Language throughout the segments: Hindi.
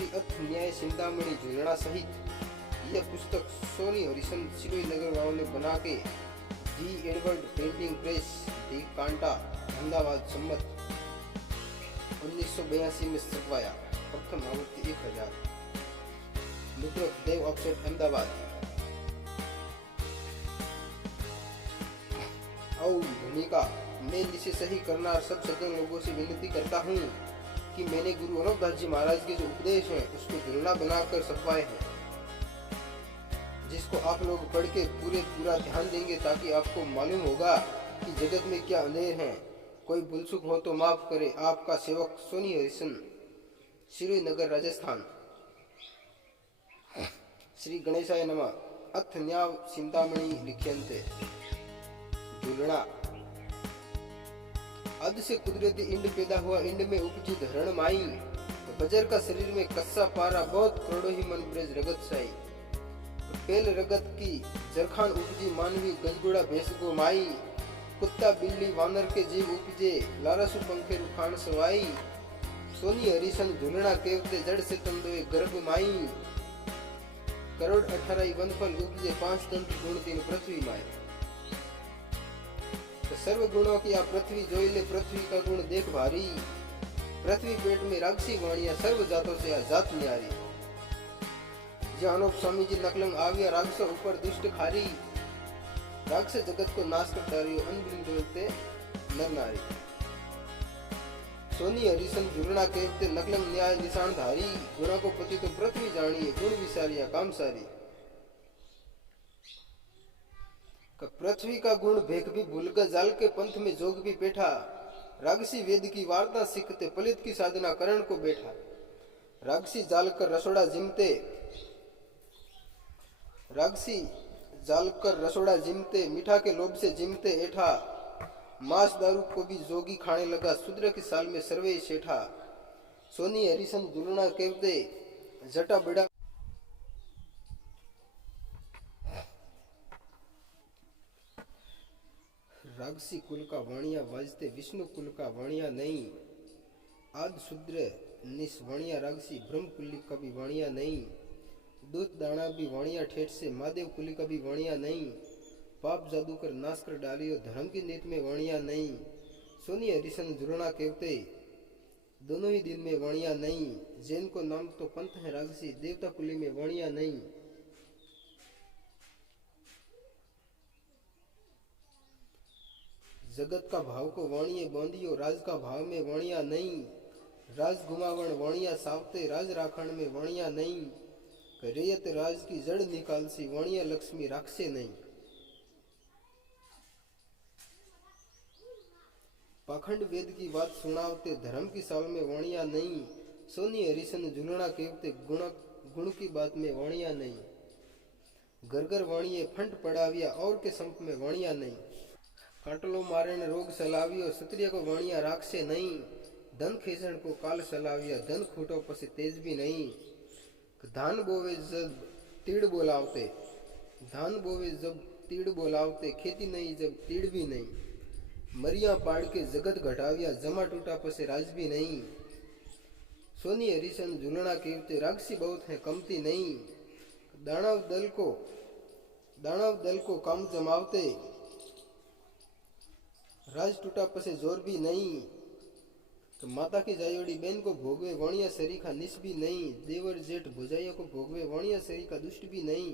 श्री अर्थ न्याय चिंतामणि झूलना सहित यह पुस्तक सोनी हरिशन सिरोही नगर वालों ने बना के डी एडवर्ड प्रिंटिंग प्रेस दी कांटा अहमदाबाद सम्मत 1982 में छपवाया। प्रथम आवृत्ति 1000। मुद्रक देव ऑफसेट अहमदाबाद। और भूमिका, मैं इसे सही करना सब सज्जन लोगों से विनती करता हूँ कि मैंने गुरु अनूपदास जी महाराज के जो उपदेश हैं उसको झूलना बनाकर छपवाए हैं, जिसको आप लोग पढ़ के पूरा ध्यान देंगे ताकि आपको मालूम होगा कि जगत में क्या अंधेर है। कोई भूल चूक हो तो माफ करे। आपका सेवक सोनी हरिशन, सिरोही नगर, राजस्थान। श्री गणेशाय नमः। अथ न्याय चिंतामणि लिख्यन्ते। झूलना। अध से कुदरती इंड पैदा हुआ, इंड में उपजी धरण माई। बजर का शरीर में कस्सा पारा, बहुत करोड़ों ही मन ब्रज रगत साई। पेल रगत की जरखान उपजी, मानवी गजगुड़ा भैंस गो माई। कुत्ता बिल्ली वानर के जीव उपजे, लारसु पंखे रुखान सवाई। सोनी हरिशन झूलना केवते, जड़ से तंदोए गर्भ माई। करोड़ 18 वनफल उपजे, 5 तंत्र गुण 3 पृथ्वी माई। तो सर्व गुणों की आप पृथ्वी जोई ले, पृथ्वी का गुण देख भारी। पृथ्वी पेट में राक्षसी वाणिया, सर्व जातों से आजात न्यारी। जो अनूप स्वामी जी नकलंग आविया, राक्षस ऊपर दुष्ट खारी। राक्षस जगत को नाश कर डारियो, अनबिन डोलते नर नारी। सोनी हरिशन झूलना केवते, नकलंग न्याय निशान धारी। गुणों को पति तो पृथ्वी जानिए, गुण विसारिया काम सारी। पृथ्वी का गुण भेख भी भूलकर, जाल के पंथ में जोग भी बैठा। राक्षसी वेद की वार्ता सीखते, पलित की साधना करण को बैठा। राक्षसी जाल कर रसोड़ा जिमते, राक्षसी जाल कर रसोड़ा जिमते। मीठा के लोभ से जिमते ऐठा। मांस दारू को भी जोगी खाने लगा, शूद्र की साल में सर्वे सेठा। सोनी हरिशन झूलना केवते, जटा बिड़ा। राक्षसी कुल का वाणिया वाजते, विष्णु कुल का वाणिया नहीं। आद शूद्र निस्वाणिया राक्षसी, ब्रह्म कुली का भी वाणिया नहीं। दूध दाना भी वाणिया ठेठ से, महादेव कुली का भी वाणिया नहीं। पाप जादू कर नाश कर डालियो, धर्म की नीत में वाणिया नहीं। सोनी हरिशन झूलना केवते, दोनों ही दिन में वाणिया नहीं। जैन को नाम तो पंथ है राक्षसी, देवता कुली में वाणिया नहीं। जगत का भाव को वाणिये बांधियो, राज का भाव में वाणिया नहीं। राज गुमावण वाणिया सावते, राज राखण में वाणिया नहीं। रेयत राज की जड़ निकालसी, वाणिया लक्ष्मी राक्षे नहीं। पाखंड वेद की बात सुनावते, धर्म की साल में वाणिया नहीं। सोनी हरिशन झूलना केवते, गुण की बात में वाणिया नहीं। गरगर वाणिये फंट पड़ाविया, और के संप में वाणिया नहीं। काटलो मारे ने रोग सलावियो, क्षत्रिय को वाणिया राक्षे नहीं। धन खेसण को काल सलाविया, धन खूटो पसे तेज भी नहीं। धान बोवे जब तीड़ बोलावते, धान बोवे जब तीड़ बोलावते। खेती नहीं जब तीड़ भी नहीं। मरिया पाड़ के जगत घटाविया, जमा टूटा पसे राज भी नहीं। सोनी हरिशन झूलना केवते, राक्षसी बहुत है कमती नहीं। दानव दल को काम जमावते, राज टूटा पसे जोर भी नहीं। तो माता की जायोड़ी बहन को भोगवे, वाणिया सरीखा निश भी नहीं। देवर जेठ भुजाइयों को भोगवे, वाणिया सरीखा दुष्ट भी नहीं।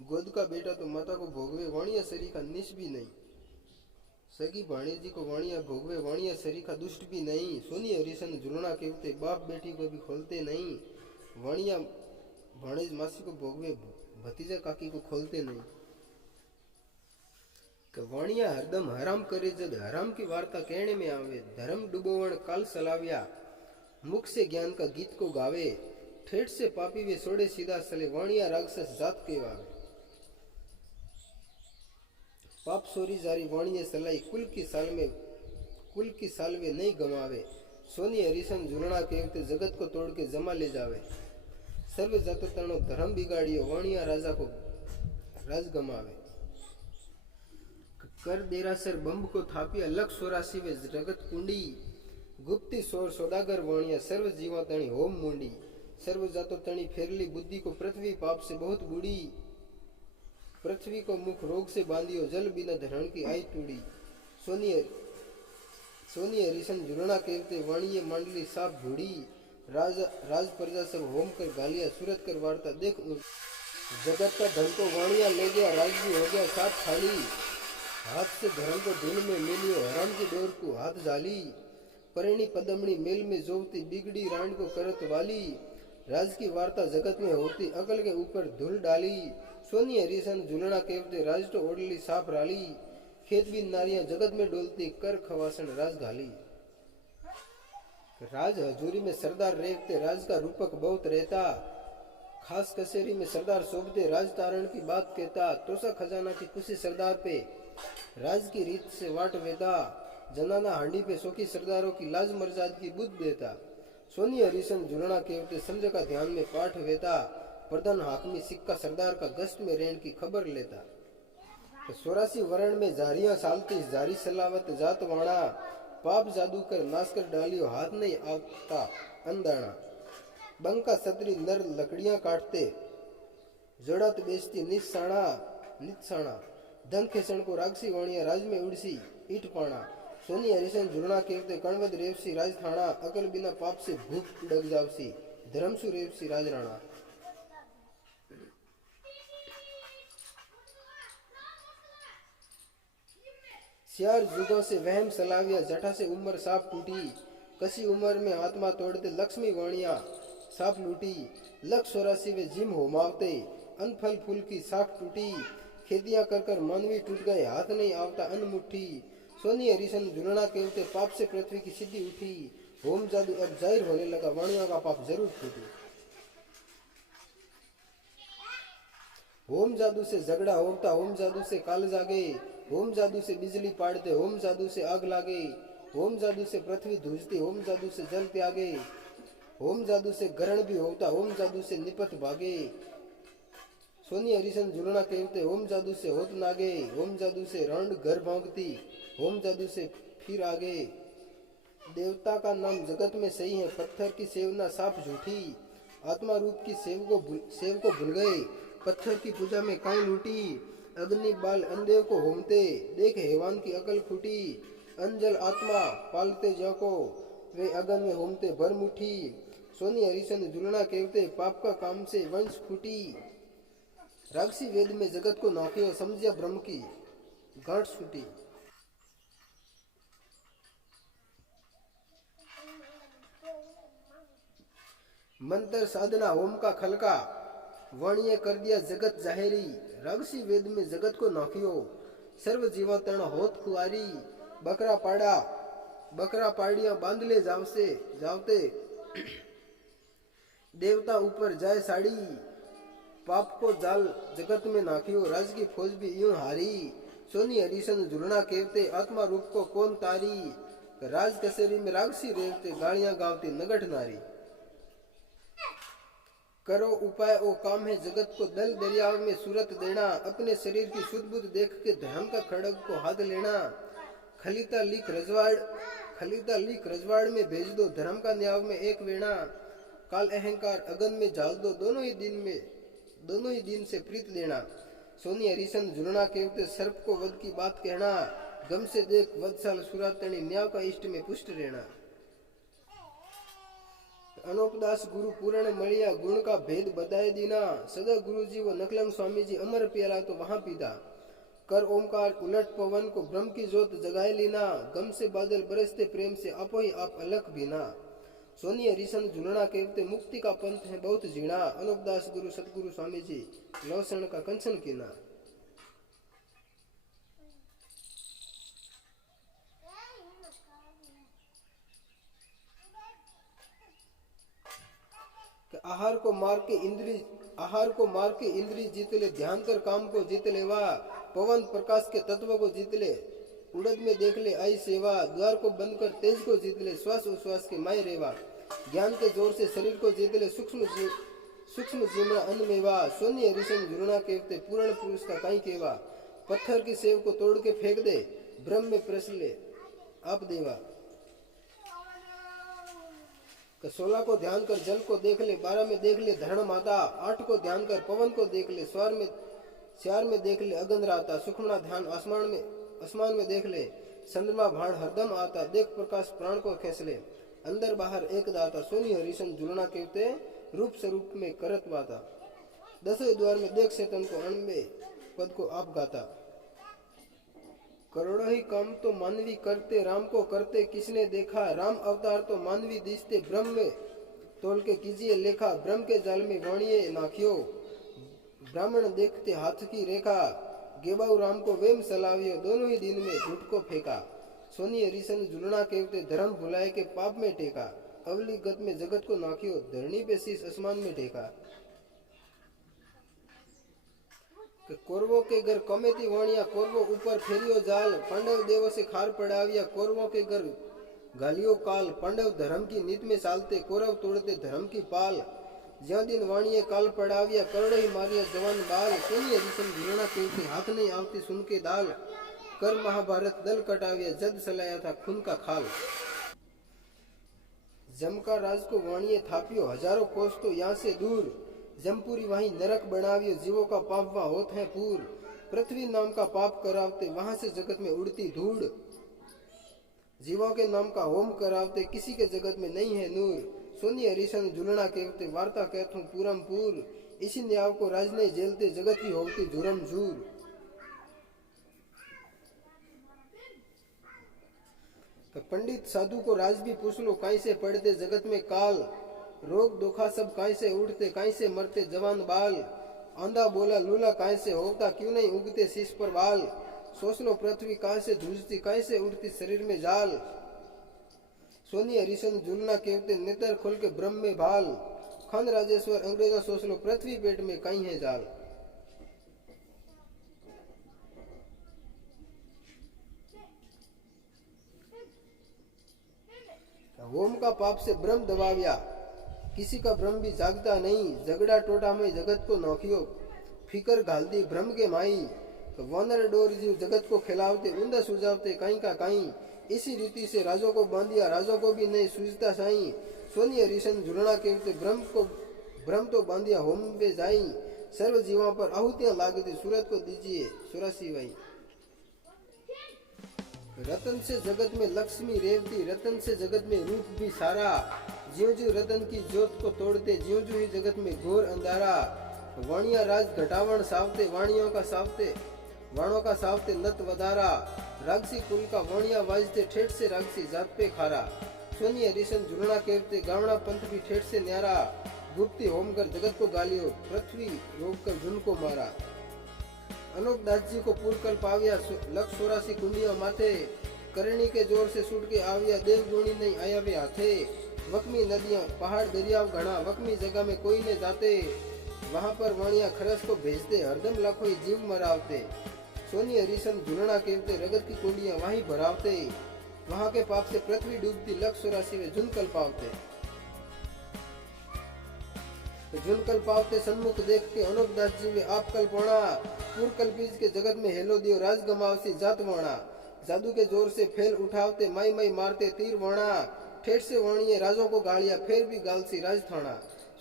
गोद का बेटा तो माता को भोगवे, वाणिया सरीखा निश भी नहीं। सगी भाणेजी को वाणिया भोगवे, वाणिया सरीखा दुष्ट भी नहीं। सोनी हरिशन झूलना केवते, बाप बेटी को भी खोलते नहीं। वाणिया भाणेज मासी को भोगवे, भतीजा काकी को खोलते नहीं। वाणिया हरदम हराम करे, जद हराम की वार्ता कहने में आवे। धर्म डुबोवण काल सलाविया, मुख से ज्ञान का गीत को गावे। ठेठ से पापी वे सोड़े सीधा सले, वाणिया राक्षस जात के वावे। पाप सोरी जारी वाणिये सलाई, कुल की साल वे नहीं गमावे। सोनी हरिशन झूलना केवते, जगत को तोड़ के जमा ले जावे। सर्व जात तनो धर्म बिगाड़ियो, वाणिया राजा को राज गमावे। कर देरासर बम्ब को थापिया, लख 84 वे जगत कुंडी। गुप्ती सोर सौदागर वाणिया सर्व जीवा तणी होम मूंडी सर्व जातो तणी फेरली बुद्धि को पृथ्वी पाप से बहुत बूढ़ी पृथ्वी को मुख रोग से बांधियो जल बिना धरण की आई टूड़ी सोनिए सोनी हरिशन झुलना केवते वाणिये मांडली साफ भूड़ी राज प्रजा सब होम कर गालिया सूरत कर वार्ता देख जगत का धन को वाणिया ले गया राजगी हो गया साफ थाली हाथ से धर्म को धुन में मिलियो हराम की डोर को हाथ जाली परिणी पदमणी मेल में जोवती बिगड़ी रांड को करत वाली राज की वार्ता जगत में होती अकल के ऊपर धूल डाली सोनी हरिशन झुलना केवते राज तो ओढ़ली साफ राली खेत भी नारियां जगत में डोलती कर खवासन राज घाली राज हजूरी में सरदार रेखते राज का रूपक बहुत रहता खास कसेरी में सरदार शोभते राज तारण की बात कहता तोसा खजाना की खुशी सरदार पे राज की रीत से वाट वेता जनाना हांडी पे सोखी सरदारों की लाज मर्जाद की बुद्ध देता सोनी हरिशन झुलना केवते समझ का ध्यान में पाठ वेता प्रधान हाकमी सिक्का सरदार का गश्त में रेण की खबर लेता तो 84 वर्ण में जारियां सालती जारी सलावत जात वाणा पाप जादू कर नाश कर डालियो हाथ नहीं आता अंदाना बंका सतरी नर लकड़ियां काटते जड़त बेचती नित्साणा धन खेसण को रागसी वाणिया राज में उड़सी ईट पाना सोनी हरिशन झुलना केवते कणवद रेवसी राज थाना अकल बिना पाप से भूख डग जावसी धर्मसु रेवसी राज राणा सियार जुगों से वहम सलाविया जटा से उम्र साफ टूटी कसी उम्र में आत्मा तोड़ते लक्ष्मी वाणिया साफ लूटी लक्ष 84 वे जिम होमावते अनफल फूल की साख टूटी खेतियां कर कर मानवी टूट गए हाथ नहीं आवता अन्न मुट्ठी सोनी हरिशन झुलना केवते पाप से पृथ्वी की सिद्धि उठी होम जादू अब जाहिर होने लगा वाणिया का पाप जरूर टूटी होम जादू से झगड़ा होता होम जादू से काल जागे होम जादू से बिजली पाड़ते होम जादू से आग लागे होम जादू से पृथ्वी धूजती होम जादू से जल त्यागे होम जादू से ग्रहण भी होता होम जादू से निपट भागे सोनी हरिशन झुलना कहते होम जादू से होत नागे होम जादू से रणड घर भांगती होम जादू से फिर आगे देवता का नाम जगत में सही है पत्थर की सेवना साफ झूठी आत्मा रूप की सेव को भूल गए पत्थर की पूजा में काई लूटी अग्नि बाल अंधे को होमते देख हैवान की अकल फूटी अंजल आत्मा पालते जाको वे अगन में होमते भर मुठी सोनी हरिशन झुलना कहते पाप का काम से वंश फूटी राक्षसी वेद में जगत को नाकियो समझिया ब्रह्म की गांठ छूटी मंत्र साधना होम का खलका वाणिये कर दिया जगत जाहेरी राक्षसी वेद में जगत को नाकियो सर्व जीवातण होत कुआरी बकरा पाड़िया बांध ले जावते देवता ऊपर जाए साड़ी पाप को जाल जगत में नाकियो राज की फौज भी यूं हारी सोनी हरिशन झुलना कहते आत्मा रूप को कौन तारी राज कसेरी में राक्षसी रेवते गालियां गावती नगठ नारी करो उपाय ओ काम है जगत को दल दरियाव में सूरत देना अपने शरीर की शुद्ध बुद्ध देख के धर्म का खड़ग को हाथ लेना खलीता लिख रजवाड़ में भेज दो धर्म का न्याव में एक वेणा काल अहंकार अगन में जाल दो दोनों ही दिन से प्रीत लेना सोनी हरिशन झुलना केवते सर्प को वध की बात कहना गम से देख वधसाल सुरातनी न्याव का इष्ट में पुष्ट रहना अनोपदास गुरु पूर्ण मलिया गुण का भेद बताए दीना सदा गुरु जी व नकलम स्वामी जी अमर प्यारा तो वहां पीता कर ओमकार उलट पवन को ब्रह्म की जोत जगाए लीना गम से बादल बरसते प्रेम से आपो ही आप अलग बिना सोनी हरिशन झुलना कहते मुक्ति का पंथ है बहुत जीना अनोपदास गुरु सतगुरु स्वामी जी लौसण का कंचन कीना आहार को मार के इंद्री जीत ले ध्यान कर काम को जीत लेवा पवन प्रकाश के तत्व को जीत ले उड़द में देख ले आई सेवा द्वार को बंद कर तेज को जीत ले श्वास उश्वास के माय रेवा ज्ञान के जोर से शरीर को जीत ले सूक्ष्म जीवना अन्न मेवा सोनी हरिशन झुलना कहते पूर्ण पुरुष का कहीं केवा पत्थर की सेव को तोड़ के फेंक दे ब्रह्म में प्रस ले आप देवा 16 को ध्यान कर जल को देख ले, 12 में देख ले धरण माता, 8 को ध्यान कर पवन को देख ले, स्यार में देख ले अगन राता, सुखमना ध्यान आसमान में देख ले, चंद्रमा भाण हरदम आता, देख प्रकाश प्राण को खेस ले, अंदर बाहर एक दाता, सोनी हरिशन झूलना केवते रूप स्वरूप में करत वाता, 10वें द्वार में देख चेतन को अणबे पद को आप गाता। करोड़ों ही काम तो मानवी करते, राम को करते किसने देखा, राम अवतार तो मानवी दिसते, ब्रह्म में तोल के कीजिए लेखा, ब्रह्म के जाल में वाणिये नाखियो, ब्राह्मण देखते हाथ की रेखा, गेबाऊ राम को वेम सलावियो, दोनों ही दिन में झूठ को फेंका, सोनी हरिशन झूलना केवते धर्म भुलाए के पाप में टेका, अवली गत में जगत को नाखियो, धरणी पे शीश आसमान में टेका। कौरवों के घर कमेती वाणिया, कौरवों ऊपर फेरियो जाल, पांडव देवों से खार पड़ाविया, कौरवों के घर गालियो काल, पांडव धर्म की नीत में चालते, कौरव तोड़ते धर्म की पाल, ज्यों दिन वाणिये काल पड़ाविया, करोड़ ही मारिया जवान बाल, सोनी हरिशन झूलना केवते हाथ नहीं आवती सुन के दाल, कर महाभारत दल कटाविया, जद सलाया था खून का खाल। जम का राज को वाणिये थापियो, हजारों कोस तो यहाँ से दूर, जमपुरी वहीं नरक बनावियो, जीवों का पाप वहाँ होत है पूर, पृथ्वी नाम का पाप करावते, वहां से जगत में उड़ती धूड़, जीवों के नाम का होम करावते, किसी के जगत में नहीं है नूर, सोनी हरिशन झूलना केवते वार्ता कहतूं पूरम पूर, इसी न्याव को राज ने जेलते, जगत की होती झुरम झूर। पंडित साधु को राज भी पूछ लो, काई से पड़ते जगत में काल, रोग दुखा सब काई से उठते, काई से मरते जवान बाल, आंधा बोला लूला काई से होता, क्यों नहीं उगते शीश पर बाल, सोच लो पृथ्वी काई से धूजती, काई से उठती शरीर में जाल, सोनी हरिशन झूलना केवते नेत्र खोल के ब्रह्म में भाल, खान राजेश्वर अंग्रेजा सोच लो पृथ्वी पेट में कहीं है जाल। होम का पाप से ब्रह्म दबाविया, किसी का ब्रह्म भी जागता नहीं, झगड़ा टोटा में जगत को नौखियो, फिकर घाल दी ब्रह्म के माई, वानर डोर जीव जगत को खिलावते, ऊंधा सुझावते कहीं का कहीं, इसी रीति से राजों को बांधिया, राजों को भी नहीं सूझता साई, सोनी हरिशन झूलना केवते ब्रह्म तो बांधिया होम वे जाई, सर्व जीवों पर आहुतियां लागती, सूरत को दीजिए सुरासी वही। रतन से जगत में लक्ष्मी रेवती, रतन से जगत में रूप भी सारा, ज्यों ज्यों रतन की ज्योत को तोड़ते, ज्यों ज्यों ही जगत में घोर अंधारा, वाणिया राज घटावण सावते, वाणियों का सावते लत वदारा, रागसी कुल का वाणिया वाजते, ठेठ से रागसी जात पे खारा, सोनी हरिशन झूलना केवते गावड़ा पंथ भी ठेठ से न्यारा, गुप्ती होम कर जगत को गालियो, पृथ्वी रोक कर झुन को मारा, अनोख दास जी को पूरकल पाविया, लख 84 कुंडियों माथे, करणी के जोर से छूट के आविया, देव गुणी नहीं आया वे हाथे, वकमी नदियां पहाड़ दरिया घना, वकमी जगह में कोई ने जाते, वहां पर वाणिया खरस को भेजते, हरदम लाखों ही जीव मरावते, सोनी हरिशन झूलना केवते रगत की कुंडियां वहीं भरावते, वहां के पाप से पृथ्वी डूबती, लख 84 वे झुनकल पावते, झुनकल पावते सन्मुख देख के अनोख दास जी वे आप कल्पना, पूरकल बीज के जगत में हेलो दियो, राज गमावसी जात वाणा, जादू के जोर से फेल उठावते, माई माई मारते तीर वाणा, ठेठ से वाणिये राजों को गालिया, फिर भी गालसी राज थाना,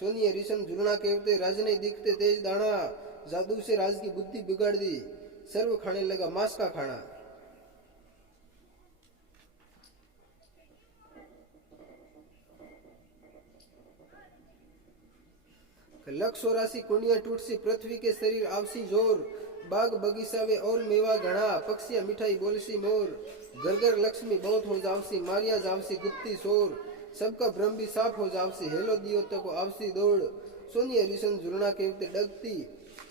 सोनी हरिशन झूलना केवते राज नहीं दिखते तेज दाना, जादू से राज की बुद्धि बिगाड़ दी, सर्व खाने लगा मांस का खाना। लख 84 कुंडियां टूट सी, पृथ्वी के शरीर आवसी जोर, बाग बगीचा वे और मेवा घना, पक्षियां मिठाई बोलसी मोर, घर घर लक्ष्मी बहुत हो जावसी, मारिया जावसी गुप्ती शोर, सबका ब्रह्म भी साफ हो जावसी, हेलो दियो तो को आवसी दौड़, सोनी हरिशन झूलना केवते डगती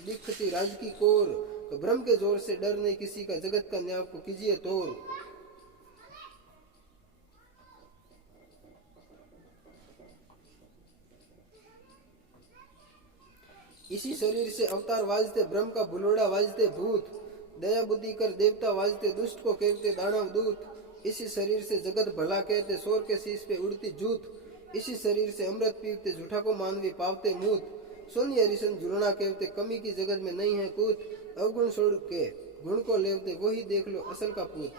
दिखती राज की कोर, तो ब्रह्म के जोर से डर नहीं किसी का, जगत का न्याय को कीजिए तोड़। इसी शरीर से अवतार वाजते, ब्रह्म का बुलोड़ा वाजते भूत, दया बुद्धि कर देवता वाजते, दुष्ट को कहते दानव दूत, इसी शरीर से जगत भला कहते, सोर के शीश पे उड़ती जूत, इसी शरीर से अमृत पीते, झूठा को मानवी पावते मूत, सोनी हरिशन झूलना कहते कमी की जगत में नहीं है कूत, अवगुण छोड़ के गुण को लेवते, वही देख लो असल का पूत,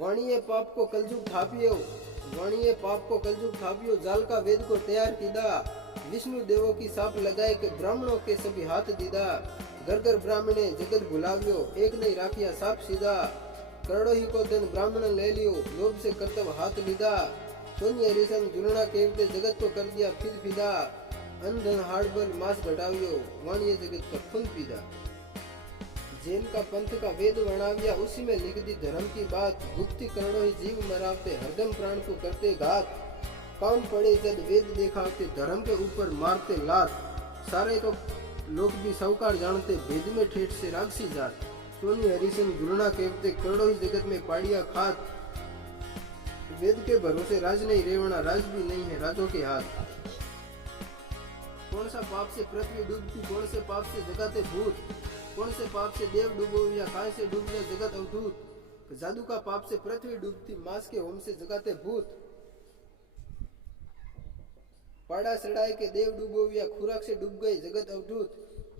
वाणिये पाप को कलजुग थापियो, वाणिये पाप को कलजुग थापियो, जाल का वेद को तैयार कीदा। विष्णु देवों की साप लगाए के ब्राह्मणों के सभी हाथ दीदा। घर ब्राह्मणे जगत भुलाव्यो, एक नहीं राखिया साप सीधा। करोड़ों ही को धन ब्राह्मण ले लियो, लोभ से कर्तव्य हाथ लीधा। सोनी हरिशन जुलना केवते जगत को कर दिया फिर फिदा। अंधन हाड़बर मास घटाव्यो, वाणिये जगत का खून पीदा। जैन का पंथ का वेद वर्णाव्या, उसी में लिख दी धर्म की बात। गुप्ती करोड़ों ही जीव मरावते, हरदम प्राण को करते घात। काम पड़े जब वेद देखावते, धर्म के ऊपर मारते लात। सारे तो लोग भी साहूकार जानते, वेद में ठेठ से राक्षसी जात। सोनी हरिशन गुरुना कहते, करोड़ों ही जगत में पाड़िया खात। वेद के भरोसे राज नहीं रेवना, राज भी नहीं है राजों के हाथ। कौन सा पाप से पृथ्वी डूबती, कौन से पाप से जगाते भूत। कौन से पाप से देव डूबो या काय से डूब गया जगत अवधूत। जादू का पाप से पृथ्वी डूबती, मांस के होम से जगाते भूत। पाड़ा सड़ाए के देव डूबो या खुराक से डूब गए जगत अवधूत।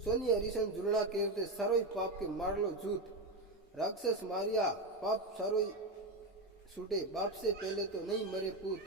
सोनी हरिशन जुलना कहते, सारो ही पाप के मार लो झूठ। राक्षस मारिया पाप सारो ही छूटे, बाप से पहले तो नहीं मरे पूत।